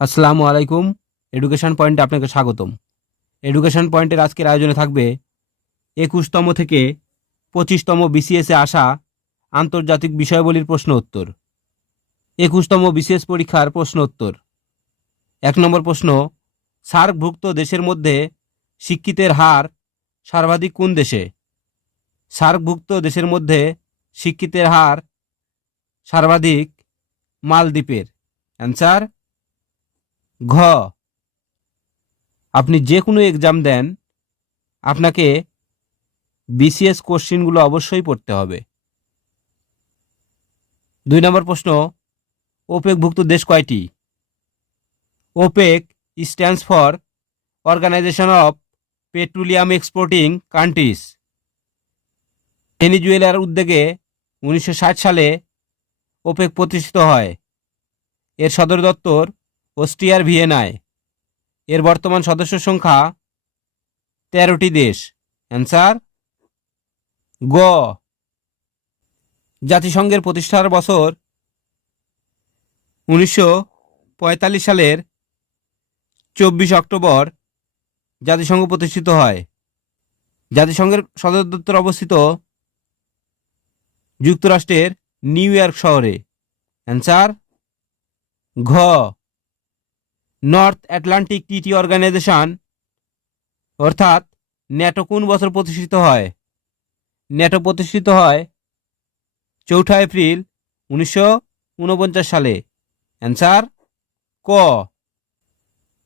আসসালামু আলাইকুম। এডুকেশন পয়েন্টে আপনাকে স্বাগতম। এডুকেশন পয়েন্টের আজকের আয়োজনে থাকবে 21তম থেকে 25তম বিসিএসে আসা আন্তর্জাতিক বিষয়াবলীর প্রশ্ন উত্তর। 21তম বিসিএস পরীক্ষার প্রশ্ন উত্তর। 1 নম্বর প্রশ্ন, সার্কভুক্ত দেশের মধ্যে শিক্ষিতের হার সর্বাধিক কোন দেশে? সার্কভুক্ত দেশের মধ্যে শিক্ষিতের হার সর্বাধিক মালদ্বীপের। অ্যান্সার ঘ। আপনি যে কোনো এক্সাম দেন, আপনাকে বিসিএস কোশ্চিনগুলো অবশ্যই পড়তে হবে। 2 নম্বর প্রশ্ন, ওপেকভুক্ত দেশ কয়টি? OPEC stands for organisation of petroleum exporting countries. ভেনিজুয়েলার উদ্যোগে 1960 সালে ওপেক প্রতিষ্ঠিত হয়। এর সদর দপ্তর অস্ট্রিয়ার ভিয়েনায়। এর বর্তমান সদস্য সংখ্যা 13টি দেশ। অ্যান্সার গ। জাতিসংঘের প্রতিষ্ঠার বছর 1945 সালের 24 অক্টোবর জাতিসংঘ প্রতিষ্ঠিত হয়। জাতিসংঘের সদর দপ্তর অবস্থিত যুক্তরাষ্ট্রের নিউ ইয়র্ক শহরে। অ্যান্সার ঘ। নর্থ আটলান্টিক ট্রিটি অর্গানাইজেশন অর্থাৎ ন্যাটো কোন বছর প্রতিষ্ঠিত হয়? ন্যাটো প্রতিষ্ঠিত হয় 4 এপ্রিল 1949 সালে। অ্যান্সার ক।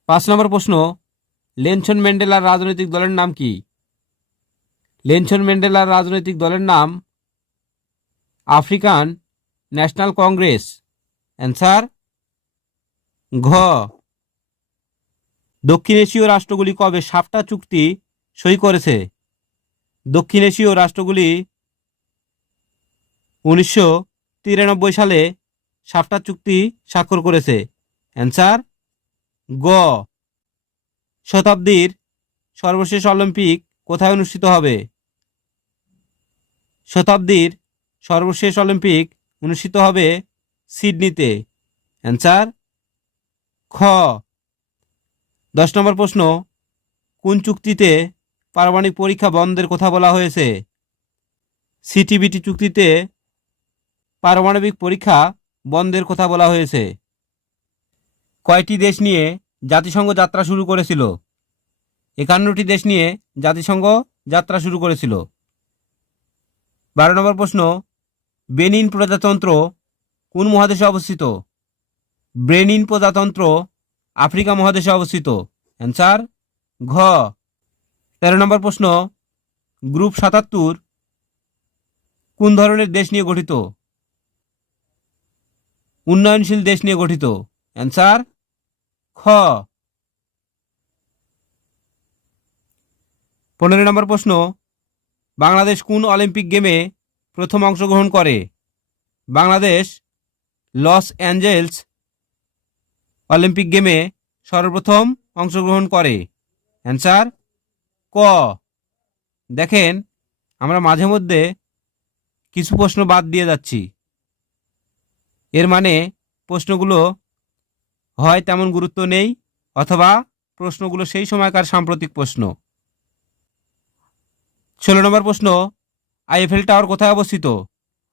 5 নম্বর প্রশ্ন, নেলসন ম্যান্ডেলার রাজনৈতিক দলের নাম কি? নেলসন ম্যান্ডেলার রাজনৈতিক দলের নাম আফ্রিকান ন্যাশনাল কংগ্রেস। অ্যান্সার ঘ। দক্ষিণ এশীয় রাষ্ট্রগুলি কবে সাফটা চুক্তি সই করেছে? দক্ষিণ এশীয় রাষ্ট্রগুলি 1993 সালে সাফটা চুক্তি স্বাক্ষর করেছে। অ্যান্সার গ। শতাব্দীর সর্বশেষ অলিম্পিক কোথায় অনুষ্ঠিত হবে? শতাব্দীর সর্বশেষ অলিম্পিক অনুষ্ঠিত হবে সিডনিতে। অ্যান্সার খ। 10 নম্বর প্রশ্ন, কোন চুক্তিতে পারমাণবিক পরীক্ষা বন্ধের কথা বলা হয়েছে? সিটিবিটি চুক্তিতে পারমাণবিক পরীক্ষা বন্ধের কথা বলা হয়েছে। কয়টি দেশ নিয়ে জাতিসংঘ যাত্রা শুরু করেছিল? 51টি দেশ নিয়ে জাতিসংঘ যাত্রা শুরু করেছিল। 12 নম্বর প্রশ্ন, বেনিন প্রজাতন্ত্র কোন মহাদেশে অবস্থিত? বেনিন প্রজাতন্ত্র আফ্রিকা মহাদেশে অবস্থিত। অ্যান্সার ঘ। 13 নম্বর প্রশ্ন, গ্রুপ 77 কোন ধরনের দেশ নিয়ে গঠিত? উন্নয়নশীল দেশ নিয়ে গঠিত। অ্যান্সার খ। 15 নম্বর প্রশ্ন, বাংলাদেশ কোন অলিম্পিক গেমে প্রথম অংশগ্রহণ করে? বাংলাদেশ লস অ্যাঞ্জেলস অলিম্পিক গেমে সর্বপ্রথম অংশগ্রহণ করে। অ্যান্সার ক। দেখেন, আমরা মাঝে মধ্যে কিছু প্রশ্ন বাদ দিয়ে যাচ্ছি। এর মানে প্রশ্নগুলো হয় তেমন গুরুত্ব নেই, অথবা প্রশ্নগুলো সেই সময়কার সাম্প্রতিক প্রশ্ন। 16 নম্বর প্রশ্ন, আইফেল টাওয়ার কোথায় অবস্থিত?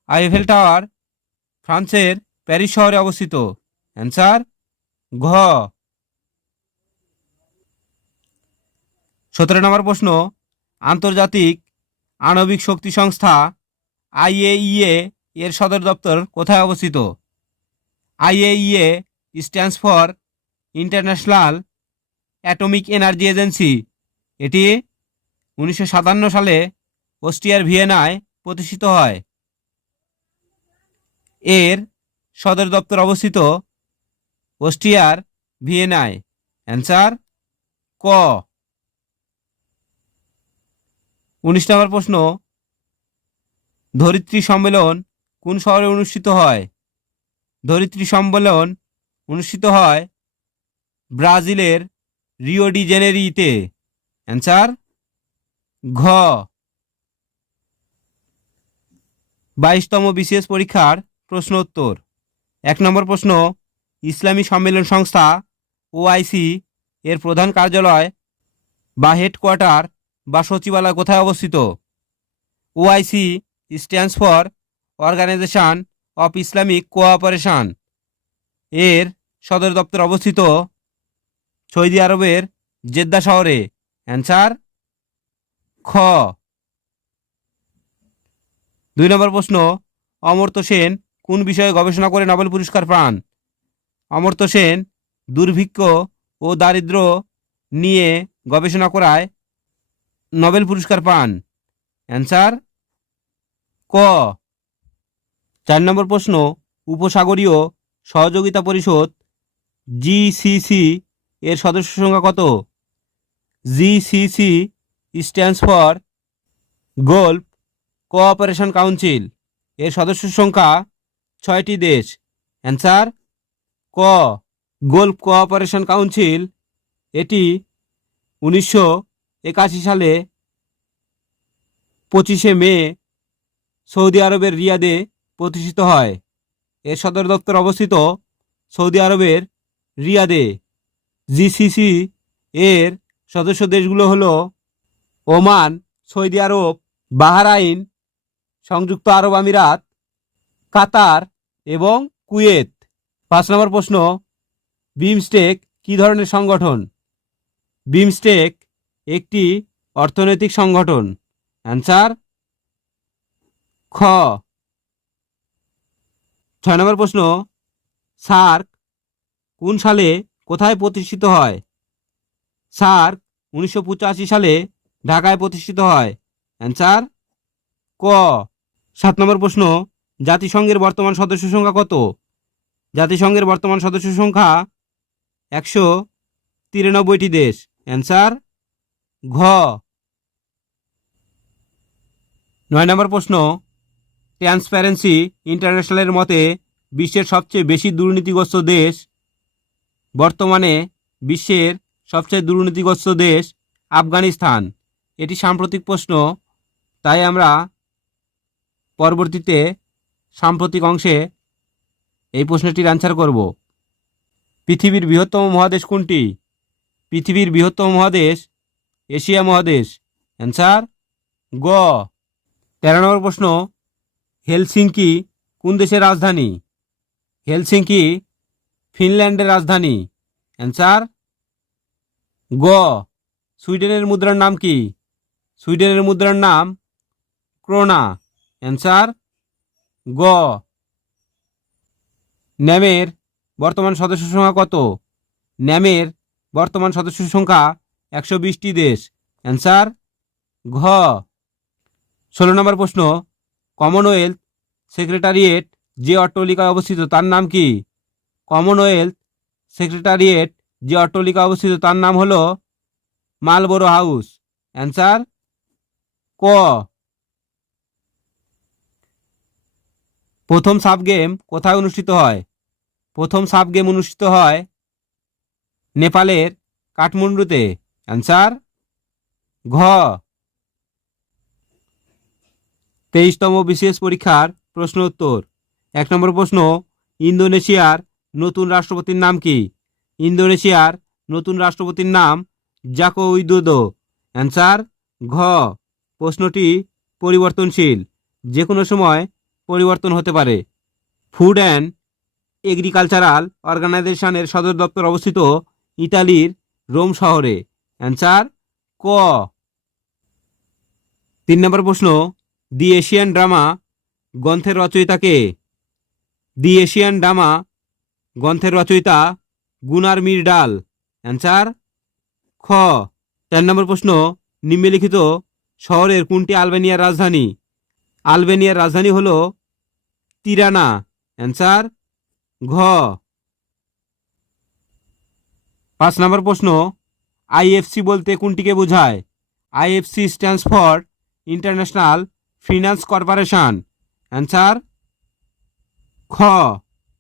আইফেল টাওয়ার ফ্রান্সের প্যারিস শহরে অবস্থিত। অ্যান্সার ঘ। 17 নম্বর প্রশ্ন, আন্তর্জাতিক আণবিক শক্তি সংস্থা আইএইএ এর সদর দপ্তর কোথায় অবস্থিত? IAEA stands for international atomic energy agency. এটি 1957 সালে অস্ট্রিয়ার ভিয়েনায় প্রতিষ্ঠিত হয়। এর সদর দপ্তর অবস্থিত অস্ট্রিয়ার ভিয়েনায়। অ্যান্সার ক। 19 নম্বর প্রশ্ন, ধরিত্রী সম্মেলন কোন শহরে অনুষ্ঠিত হয়? ধরিত্রী সম্মেলন অনুষ্ঠিত হয় ব্রাজিলের রিও ডি জেনেরিওতে। অ্যান্সার ঘ। 22তম বিসিএস পরীক্ষার প্রশ্ন উত্তর। 1 নম্বর প্রশ্ন, ইসলামী সম্মেলন সংস্থা ওআইসি এর প্রধান কার্যালয় বা হেডকোয়ার্টার বা সচিবালয় কোথায় অবস্থিত? OIC stands for organisation of Islamic Cooperation. এর সদর দপ্তর অবস্থিত সৌদি আরবের জেদ্দা শহরে। অ্যান্সার খ। 2 নম্বর প্রশ্ন, অমর্ত্য সেন কোন বিষয়ে গবেষণা করে নোবেল পুরস্কার পান? অমর্ত্য সেন দুর্ভিক্ষ ও দারিদ্র্য নিয়ে গবেষণা করায় নোবেল পুরস্কার পান। অ্যান্সার ক। 4 নম্বর প্রশ্ন, উপসাগরীয় সহযোগিতা পরিষদ জিসিসি এর সদস্য সংখ্যা কত? GCC stands for golf cooperation council. এর সদস্য সংখ্যা 6টি দেশ। অ্যান্সার ক। গল্ফ কোঅপারেশন কাউন্সিল এটি 1981 সালে 25শে মে সৌদি আরবের রিয়াদে প্রতিষ্ঠিত হয়। এর সদর দপ্তর অবস্থিত সৌদি আরবের রিয়াদে। জিসিসি এর সদস্য দেশগুলো হলো ওমান, সৌদি আরব, বাহরাইন, সংযুক্ত আরব আমিরাত, কাতার এবং কুয়েত। 5 নম্বর প্রশ্ন, বিমস্টেক কি ধরনের সংগঠন? বিমস্টেক একটি অর্থনৈতিক সংগঠন। অ্যান্সার খ। 6 নম্বর প্রশ্ন, সার্ক কোন সালে কোথায় প্রতিষ্ঠিত হয়? সার্ক 1985 সালে ঢাকায় প্রতিষ্ঠিত হয়। অ্যান্সার ক। 7 নম্বর প্রশ্ন, জাতিসংঘের বর্তমান সদস্য সংখ্যা কত? জাতিসংঘের বর্তমান সদস্য সংখ্যা 193টি দেশ। অ্যান্সার ঘ। 9 নম্বর প্রশ্ন, ট্রান্সপারেন্সি ইন্টারন্যাশনালের মতে বিশ্বের সবচেয়ে বেশি দুর্নীতিগ্রস্ত দেশ, বর্তমানে বিশ্বের সবচেয়ে দুর্নীতিগ্রস্ত দেশ আফগানিস্তান। এটি সাম্প্রতিক প্রশ্ন, তাই আমরা পরবর্তীতে সাম্প্রতিক অংশে এই প্রশ্নটির অ্যান্সার করব। পৃথিবীর বৃহত্তম মহাদেশ কোনটি? পৃথিবীর বৃহত্তম মহাদেশ এশিয়া মহাদেশ। অ্যান্সার গ। 13 নম্বর প্রশ্ন, হেলসিঙ্কি কোন দেশের রাজধানী? হেলসিঙ্কি ফিনল্যান্ডের রাজধানী। অ্যান্সার গ। সুইডেনের মুদ্রার নাম কি? সুইডেনের মুদ্রার নাম ক্রোনা। অ্যান্সার গ। ন্যামের বর্তমান সদস্য সংখ্যা কত? ন্যামের বর্তমান সদস্য সংখ্যা 120টি দেশ। অ্যান্সার ঘ। 16 নম্বর প্রশ্ন, কমনওয়েলথ সেক্রেটারিয়েট যে অট্টালিকায় অবস্থিত তার নাম কি? কমনওয়েলথ সেক্রেটারিয়েট যে অট্টালিকায় অবস্থিত তার নাম হলো মালবোরো হাউস। অ্যান্সার ক। প্রথম সাব গেম কোথায় অনুষ্ঠিত হয়? প্রথম সাব গেম অনুষ্ঠিত হয় নেপালের কাঠমান্ডুতে। অ্যান্সার ঘ। 23তম বিশেষ পরীক্ষার প্রশ্ন উত্তর। 1 নম্বর প্রশ্ন, ইন্দোনেশিয়ার নতুন রাষ্ট্রপতির নাম কি? ইন্দোনেশিয়ার নতুন রাষ্ট্রপতির নাম জাকো উইদোদো। অ্যান্সার ঘ। প্রশ্নটি পরিবর্তনশীল, যে কোনো সময় পরিবর্তন হতে পারে। ফুড অ্যান্ড এগ্রিকালচারাল অর্গানাইজেশনের সদর দপ্তর অবস্থিত ইতালির রোম শহরে। অ্যান্সার ক। 3 নম্বর প্রশ্ন, দি এশিয়ান ড্রামা গ্রন্থের রচয়িতা কে? দি এশিয়ান ড্রামা গ্রন্থের রচয়িতা গুনার মিরডাল। অ্যান্সার খ। 4 নম্বর প্রশ্ন, নিম্নলিখিত শহরের কোনটি আলবেনিয়ার রাজধানী? আলবেনিয়ার রাজধানী হল তিরানা। অ্যান্সার ঘ। 5 নম্বর প্রশ্ন, আইএফসি বলতে কোনটিকে বোঝায়? IFC stands for international finance corporation. Answer খ।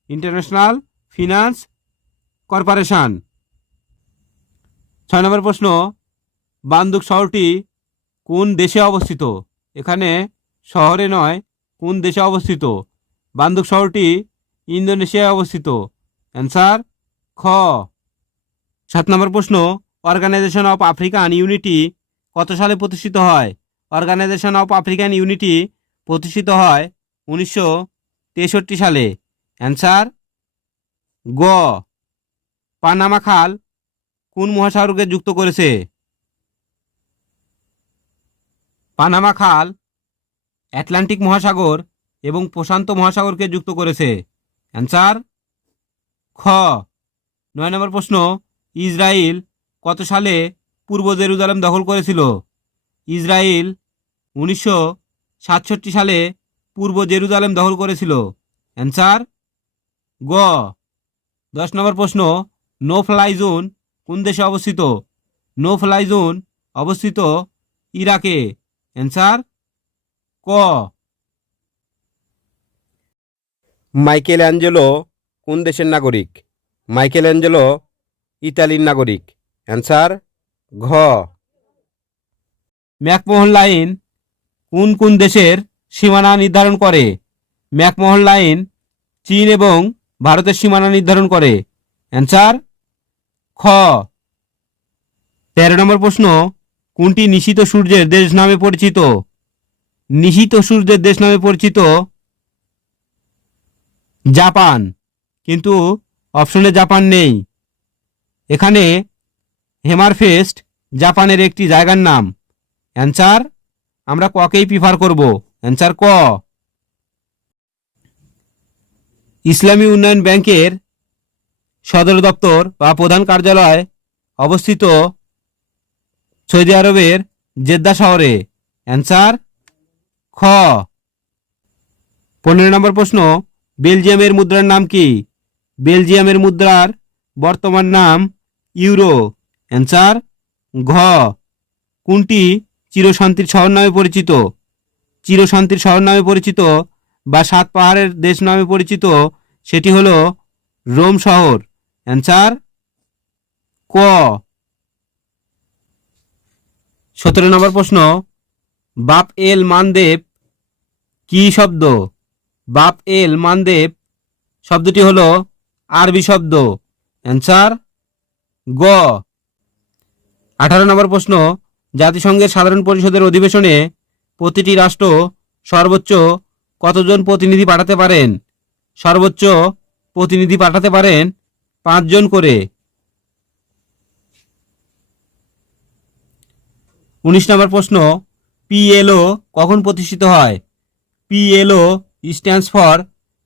International finance corporation. 6 নম্বর প্রশ্ন, বান্দুক শহরটি কোন দেশে অবস্থিত? এখানে শহরে নয়, কোন দেশে অবস্থিত? বান্দুক শহরটি ইন্দোনেশিয়ায় অবস্থিত। অ্যান্সার খ। 7 নম্বর প্রশ্ন, অর্গানাইজেশন অফ আফ্রিকান ইউনিটি কত সালে প্রতিষ্ঠিত হয়? অর্গানাইজেশন অফ আফ্রিকান ইউনিটি প্রতিষ্ঠিত হয় 1963 সালে। অ্যান্সার গ। পানামা খাল কোন মহাসাগরকে যুক্ত করেছে? পানামা খাল আটলান্টিক মহাসাগর এবং প্রশান্ত মহাসাগরকে যুক্ত করেছে। অ্যান্সার খ। 9 নম্বর প্রশ্ন, ইসরায়েল কত সালে পূর্ব জেরুজালেম দখল করেছিল? ইসরায়েল 1967 সালে পূর্ব জেরুজালেম দখল করেছিল। অ্যান্সার গ। 10 নম্বর প্রশ্ন, নো ফ্লাই জোন কোন দেশে অবস্থিত? নো ফ্লাই জোন অবস্থিত ইরাকে। অ্যান্সার ক। মাইকেল অ্যাঞ্জেলো কোন দেশের নাগরিক? মাইকেল অ্যাঞ্জেলো ইতালির নাগরিক। অ্যান্সার ঘ। ম্যাকমোহন লাইন কোন কোন দেশের সীমানা নির্ধারণ করে? ম্যাকমোহন লাইন চীন এবং ভারতের সীমানা নির্ধারণ করে। অ্যান্সার খ। 13 নম্বর প্রশ্ন, কোনটি নিশীথ সূর্যের দেশ নামে পরিচিত? নিশীথ সূর্যের দেশ নামে পরিচিত জাপান, কিন্তু অপশনে জাপান নেই। এখানে হেমারফেস্ট জাপানের একটি জায়গার নাম। অ্যান্সার আমরা ককেই প্রিফার করব। অ্যান্সার ক। ইসলামী উন্নয়ন ব্যাংকের সদর দপ্তর বা প্রধান কার্যালয় অবস্থিত সৌদি আরবের জেদ্দা শহরে। অ্যান্সার খ। 15 নম্বর প্রশ্ন, বেলজিয়ামের মুদ্রার নাম কি? বেলজিয়ামের মুদ্রার বর্তমান নাম ইউরো। অ্যান্সার ঘ। কোনটি চিরশান্তির শহর নামে পরিচিত? চিরশান্তির শহর নামে পরিচিত বা 7 পাহাড়ের দেশ নামে পরিচিত সেটি হলো রোম শহর। অ্যান্সার ক। 17 নম্বর প্রশ্ন, বাপ এল মানদেব কি শব্দ? বাপ এল মানদেব শব্দটি হলো আরবি শব্দ। অ্যান্সার গ। 18 নম্বর প্রশ্ন, জাতিসংঘের সাধারণ পরিষদের অধিবেশনে প্রতিটি রাষ্ট্র সর্বোচ্চ কতজন প্রতিনিধি পাঠাতে পারেন? সর্বোচ্চ প্রতিনিধি পাঠাতে পারেন 5 জন করে। 19 নম্বর প্রশ্ন, পিএলও কখন প্রতিষ্ঠিত হয়? PLO stands for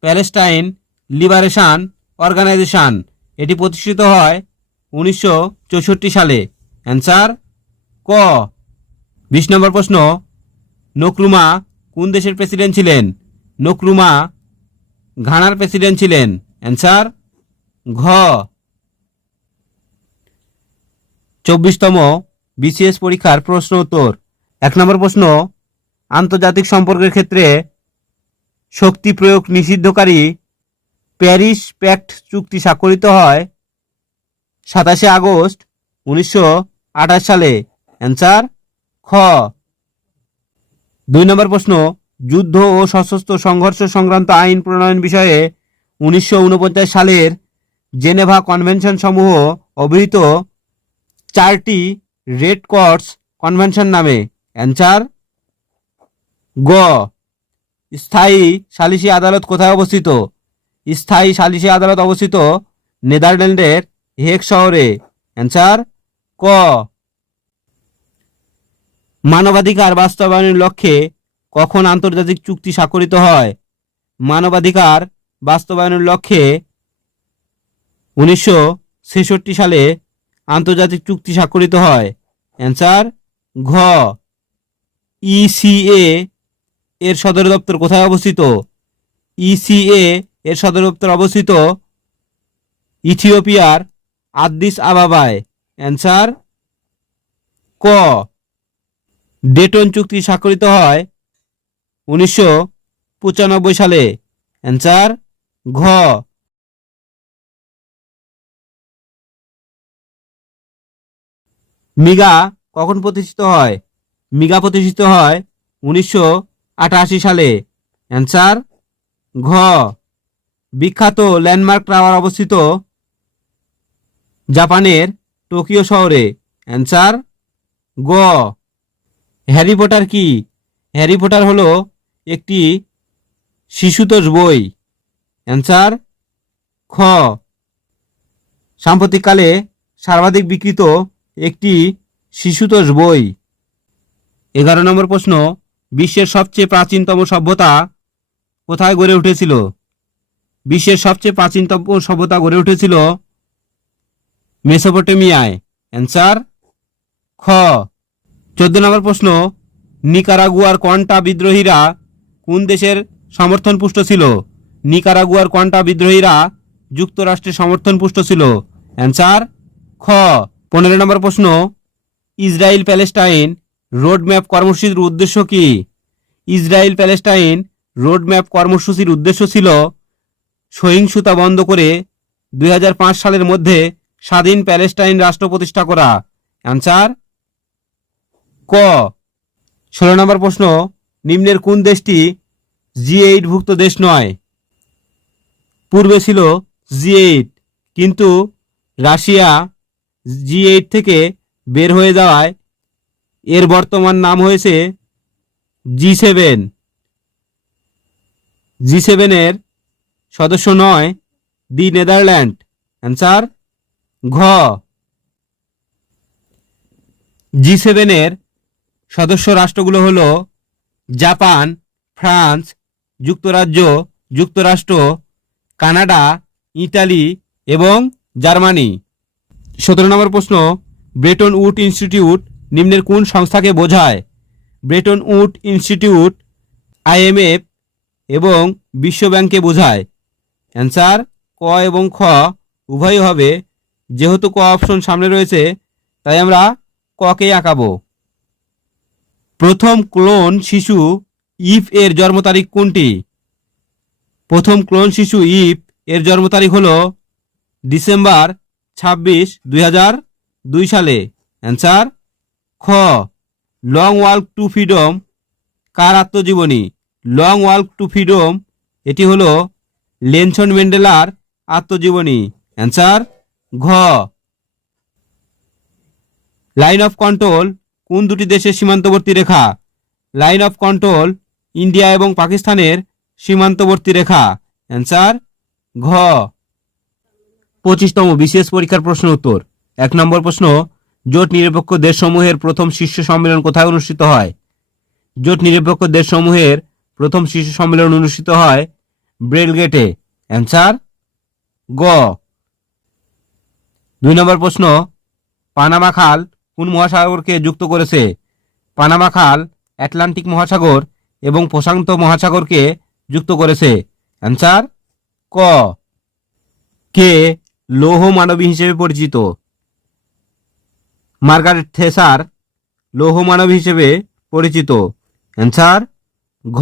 Palestine Liberation Organisation. এটি প্রতিষ্ঠিত হয় 1964 সালে। অ্যান্সার ক। 20 নম্বর প্রশ্ন, নক্রুমা কোন দেশের প্রেসিডেন্ট ছিলেন? নক্রুমা ঘানার প্রেসিডেন্ট ছিলেন। অ্যান্সার ঘ। 24তম বিসিএস পরীক্ষার প্রশ্ন উত্তর। 1 নম্বর প্রশ্ন, আন্তর্জাতিক সম্পর্কের ক্ষেত্রে শক্তি প্রয়োগ নিষিদ্ধকারী প্যারিস প্যাক্ট চুক্তি স্বাক্ষরিত হয় 27 আগস্ট 1928 সালে। অ্যান্সার খ। 2 নম্বর প্রশ্ন, যুদ্ধ ও সশস্ত্র সংঘর্ষ সংক্রান্ত আইন প্রণয়ন বিষয়ে 1949 সালের জেনেভা কনভেনশন সমূহ অভিহিত 4টি রেড ক্রস কনভেনশন নামে। অ্যান্সার গ। স্থায়ী সালিসি আদালত কোথায় অবস্থিত? স্থায়ী সালিসি আদালত অবস্থিত নেদারল্যান্ডের হেগ শহরে। অ্যান্সার ক। মানবাধিকার বাস্তবায়নের লক্ষ্যে কখন আন্তর্জাতিক চুক্তি স্বাক্ষরিত হয়? মানবাধিকার বাস্তবায়নের লক্ষ্যে 1966 সালে আন্তর্জাতিক চুক্তি স্বাক্ষরিত হয়। অ্যান্সার ঘ। ইসিএ এর সদর দপ্তর কোথায় অবস্থিত? ইসিএ এর সদর দপ্তর অবস্থিত ইথিওপিয়ার আদ্দিস আবাবায়। অ্যান্সার ক। ডেটন চুক্তি স্বাক্ষরিত হয় 1995 সালে। অ্যান্সার ঘ। মিগা কখন প্রতিষ্ঠিত হয়? মিগা প্রতিষ্ঠিত হয় 1988 সালে। অ্যান্সার ঘ। বিখ্যাত ল্যান্ডমার্ক টাওয়ার অবস্থিত জাপানের টোকিও শহরে। অ্যান্সার গ। হ্যারি পটার কি? হ্যারি পটার হলো একটি শিশুতোষ বই। অ্যান্সার খ। সাম্প্রতিককালে সর্বাধিক বিক্রিত একটি শিশুতোষ বই। 11 নম্বর প্রশ্ন, বিশ্বের সবচেয়ে প্রাচীনতম সভ্যতা কোথায় গড়ে উঠেছিল? বিশ্বের সবচেয়ে প্রাচীনতম সভ্যতা গড়ে উঠেছিল মেসোপটেমিয়ায়। অ্যান্সার খ। 14 নম্বর প্রশ্ন, নিকারাগুয়ার কন্টা বিদ্রোহীরা কোন দেশের সমর্থনপুষ্ট ছিল? নিকারাগুয়ার কন্টা বিদ্রোহীরা যুক্তরাষ্ট্রের সমর্থনপুষ্ট ছিল। অ্যান্সার খ। 15 নম্বর প্রশ্ন, ইসরায়েল প্যালেস্টাইন রোডম্যাপ কর্মসূচির উদ্দেশ্য কি? ইসরায়েল প্যালেস্টাইন রোডম্যাপ কর্মসূচির উদ্দেশ্য ছিল সহিংসতা বন্ধ করে 2005 সালের মধ্যে স্বাধীন প্যালেস্টাইন রাষ্ট্র প্রতিষ্ঠা করা। অ্যান্সার ক। 16 নম্বর প্রশ্ন, নিম্নের কোন দেশটি G8 ভুক্ত দেশ নয়? পূর্বে ছিল G8, কিন্তু রাশিয়া G8 থেকে বের হয়ে যাওয়ায় এর বর্তমান নাম হয়েছে G7। G7 এর সদস্য নয় দি নেদারল্যান্ড। অ্যান্সার ঘ। G7 এর সদস্য রাষ্ট্রগুলো হলো জাপান, ফ্রান্স, যুক্তরাজ্য, যুক্তরাষ্ট্র, কানাডা, ইতালি এবং জার্মানি। 17 নম্বর প্রশ্ন, ব্রেটন উড ইনস্টিটিউট নিম্নের কোন সংস্থাকে বোঝায়? ব্রেটন উড ইনস্টিটিউট IMF এবং বিশ্বব্যাংককে বোঝায়। অ্যান্সার ক এবং খ উভয়ই হবে। যেহেতু ক অপশন সামনে রয়েছে তাই আমরা ককেই আঁকাবো। প্রথম ক্লোন শিশু ইভ এর জন্ম তারিখ কোনটি? প্রথম ক্লোন শিশু ইভ এর জন্ম তারিখ হলো ডিসেম্বর 26, 2002 সালে। অ্যান্সার খ। লং ওয়াক টু ফ্রিডম কার আত্মজীবনী? লং ওয়াক টু ফ্রিডম এটি হলো নেলসন ম্যান্ডেলার আত্মজীবনী। অ্যান্সার ঘ। লাইন অফ কন্ট্রোল কোন দুটি দেশের সীমান্তবর্তী রেখা? লাইন অফ কন্ট্রোল ইন্ডিয়া এবং পাকিস্তানের সীমান্তবর্তী রেখা। অ্যান্সার ঘ। 25তম বিশেষ পরীক্ষার প্রশ্ন উত্তর। 1 নম্বর প্রশ্ন, জোট নিরপেক্ষ দেশসমূহের প্রথম শীর্ষ সম্মেলন কোথায় অনুষ্ঠিত হয়? জোট নিরপেক্ষ দেশসমূহের প্রথম শীর্ষ সম্মেলন অনুষ্ঠিত হয় বেলগ্রেডে। অ্যান্সার গ। 2 নম্বর প্রশ্ন, পানামা খাল কোন মহাসাগরকে যুক্ত করেছে? পানামা খাল আটলান্টিক মহাসাগর এবং প্রশান্ত মহাসাগরকে যুক্ত করেছে। অ্যান্সার ক। কে লৌহ মানবী হিসেবে পরিচিত? মার্গারেট থেসার লৌহ মানবী হিসেবে পরিচিত। অ্যান্সার ঘ।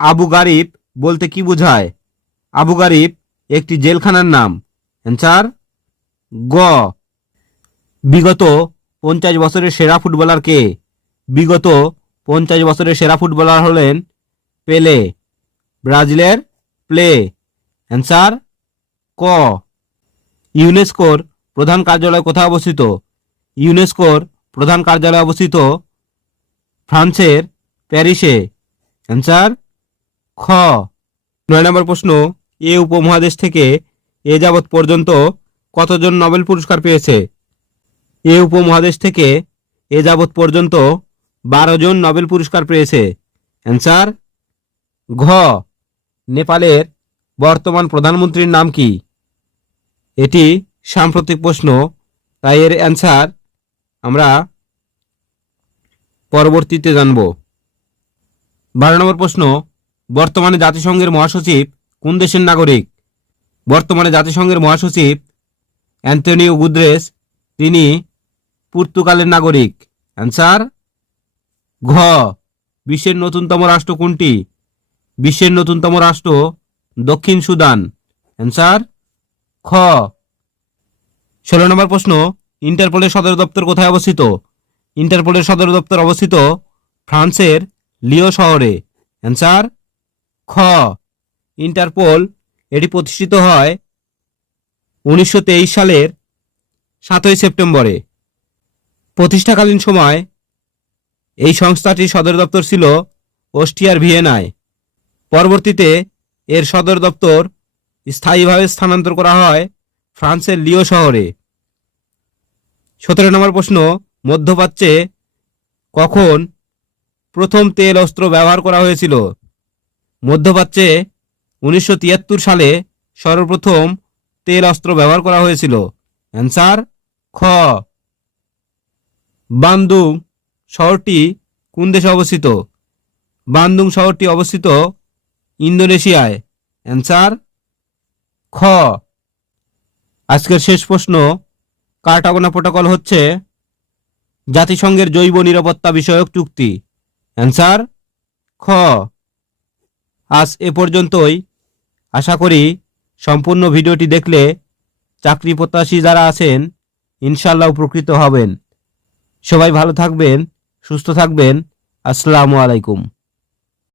আবু গারিব বলতে কি বোঝায়? আবু গারিব একটি জেলখানার নাম। অ্যান্সার গ। বিগত 50 বছরের সেরা ফুটবলার কে? বিগত 50 বছরের সেরা ফুটবলার হলেন পেলে, ব্রাজিলের প্লে। অ্যান্সার ক। ইউনেস্কোর প্রধান কার্যালয় কোথায় অবস্থিত? ইউনেস্কোর প্রধান কার্যালয় অবস্থিত ফ্রান্সের প্যারিসে। অ্যান্সার খ। 9 নম্বর প্রশ্ন, এ উপমহাদেশ থেকে এ যাবৎ পর্যন্ত কতজন নোবেল পুরস্কার পেয়েছে? এ উপমহাদেশ থেকে এ যাবৎ পর্যন্ত 12 জন নোবেল পুরস্কার পেয়েছে। অ্যান্সার ঘ। নেপালের বর্তমান প্রধানমন্ত্রীর নাম কি? এটি সাম্প্রতিক প্রশ্ন, তাই এর অ্যান্সার আমরা পরবর্তীতে জানব। 12 নম্বর প্রশ্ন, বর্তমানে জাতিসংঘের মহাসচিব কোন দেশের নাগরিক? বর্তমানে জাতিসংঘের মহাসচিব অ্যান্টোনিও গুতেরেস, তিনি পর্তুগালের নাগরিক। অ্যান্সার ঘ। বিশ্বের নতুনতম রাষ্ট্র কোনটি? বিশ্বের নতুনতম রাষ্ট্র দক্ষিণ সুদান। অ্যান্সার খ। 16 নম্বর প্রশ্ন, ইন্টারপোলের সদর দপ্তর কোথায় অবস্থিত? ইন্টারপোলের সদর দপ্তর অবস্থিত ফ্রান্সের লিও শহরে। অ্যান্সার খ। ইন্টারপোল এটি প্রতিষ্ঠিত হয় 1923 সালের 7ই সেপ্টেম্বরে। প্রতিষ্ঠাকালীন সময় এই সংস্থাটির সদর দপ্তর ছিল অস্ট্রিয়ার ভিয়েনায়। পরবর্তীতে এর সদর দপ্তর স্থায়ীভাবে স্থানান্তর করা হয় ফ্রান্সের লিও শহরে। 17 নম্বর প্রশ্ন, মধ্যপ্রাচ্যে কখন প্রথম তেল অস্ত্র ব্যবহার করা হয়েছিল? মধ্যপ্রাচ্যে 1973 সালে সর্বপ্রথম তেল অস্ত্র ব্যবহার করা হয়েছিল। অ্যান্সার খ। বান্দুং শহরটি কোন দেশে অবস্থিত? বান্দুং শহরটি অবস্থিত ইন্দোনেশিয়ায়। অ্যান্সার খ। আজকের শেষ প্রশ্ন, কার্টাগোনা প্রোটোকল হচ্ছে জাতিসংঘের জৈব নিরাপত্তা বিষয়ক চুক্তি। অ্যান্সার খ। আজ এ পর্যন্তই। আশা করি সম্পূর্ণ ভিডিওটি দেখলে চাকরি প্রত্যাশী যারা আছেন ইনশাল্লাহ উপকৃত হবেন। সবাই ভালো থাকবেন, সুস্থ থাকবেন। আসসালামু আলাইকুম।